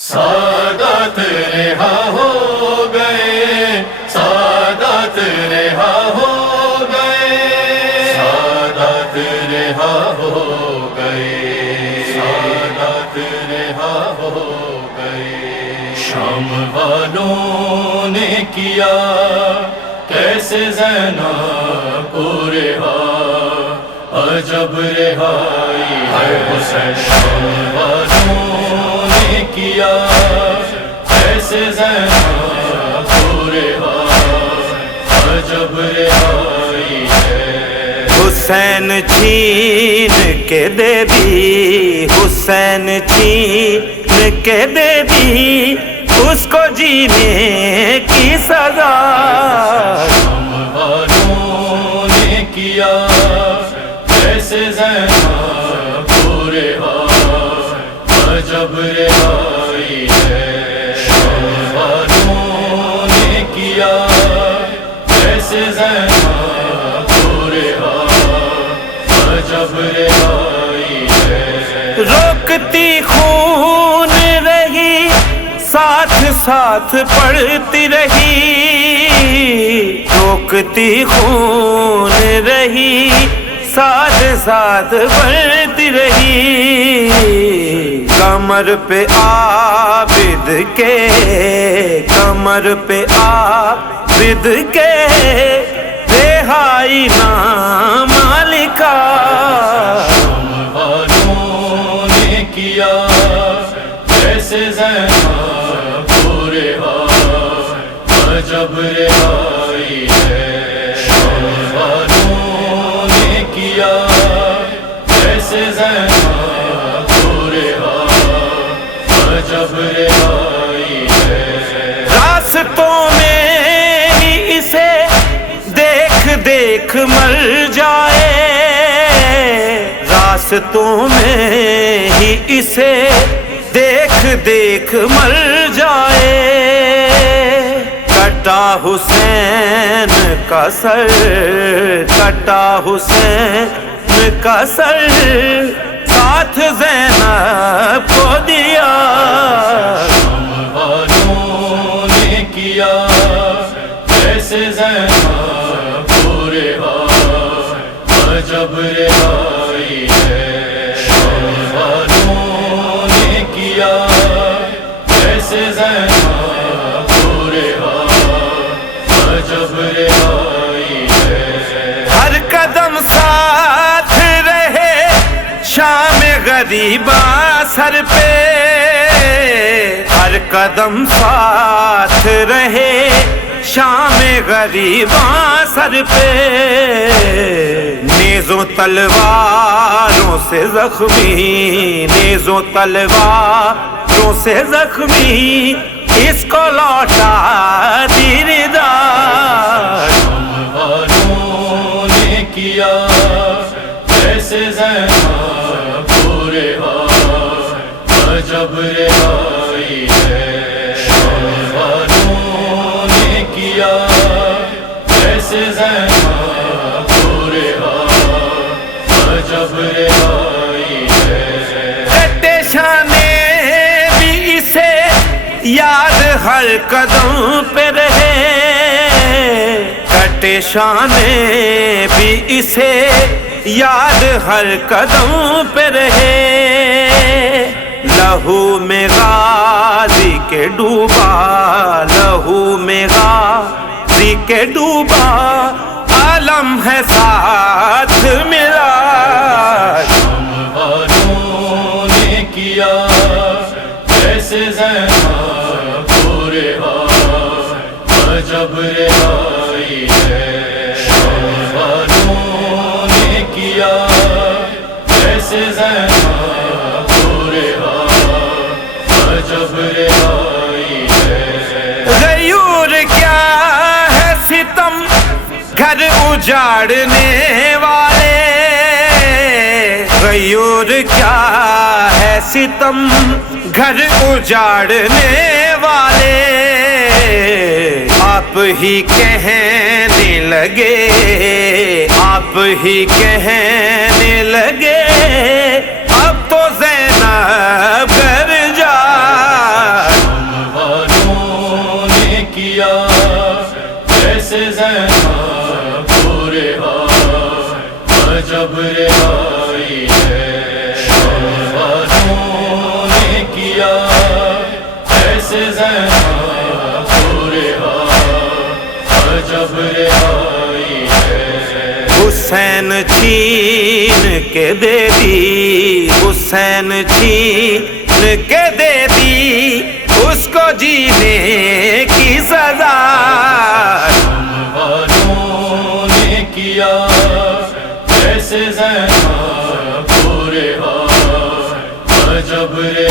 سادات رہا ہو گئے، سادات رہا ہو گئے، سادات رہا ہو گئے، سادات رہا ہو گئے۔ شام والوں نے کیا کیسے زینب کو رہا، عجب رہائی ہے حسین۔ شام والوں نے کیا کیسے زینب کو رہا، عجب رہائی ہے۔ حسین چھین کے دے دی، حسین چھین کے دے دی اس کو جینے کی سزا۔ شام والوں نے کیا کیسے زینب کو رہا، عجب رہائی ہے۔ شام والوں نے کیا کیسے زینب کو رہا، عجب رہائی ہے۔ روکتی خون رہی، ساتھ ساتھ پڑھتی رہی، روکتی خون رہی، ساتھ ساتھ پڑھتی رہی۔ کمر پہ عابد کے، کمر پہ عابد کے رہائی نام لکھا۔ شام والوں نے کیا کیسے زینب کو رہا، عجب رہائی ہے۔ شام والوں نے کیا کیسے زینب کو رہا، عجب رہائی ہے۔ راستوں میں ہی اسے دیکھ دیکھ مر جائے، راستوں میں ہی اسے دیکھ دیکھ مر جائے۔ کٹا حسین کا سر، کٹا حسین کا سر، ساتھ زینب کو دیا۔ شام والوں نے کیا کیسے زینب کو رہا، عجب رہائی ہے۔ شام والوں نے کیا کیسے زینب کو رہا، عجب رہائی ہے۔ ہر قدم ساتھ رہے شام غریباں سر پہ، ہر قدم ساتھ رہے شام غریباں سر پہ۔ نیزوں تلواروں سے زخمی، نیزوں تلواروں سے زخمی، اس کو لوٹا دیردار۔ شام والوں نے کیا کیسے زینب کو رہا، عجب رہائی ہے۔ شام والوں نے کیا کیسے زینب کو رہا، عجب رہائی ہے۔ کٹے شانے بھی اسے یاد ہر قدم پہ رہے، کٹے شانے بھی اسے یاد ہر قدم پہ رہے۔ لہو میں غازی کے ڈوبا، لہو میں غازی کے ڈوبا، عالم ہے ساتھ ملا۔ شام والوں نے کیا کیسے زینب کو رہا، عجب رہائی ہے۔ شام والوں نے کیا کیسے زینب کو رہا، عجب رہائی ہے۔ غیور کیا ہے ستم گھر اجاڑنے والے، غیور کیا ہے ستم گھر اجاڑنے والے۔ آپ ہی کہنے لگے، آپ ہی کہنے لگے، اب تو زینب گھر جا۔ چھین کے دے دی، حسین چھین کے دے دی اس کو جینے کی سزا۔ والوں نے کیا جیسے زینب پورے عجب رے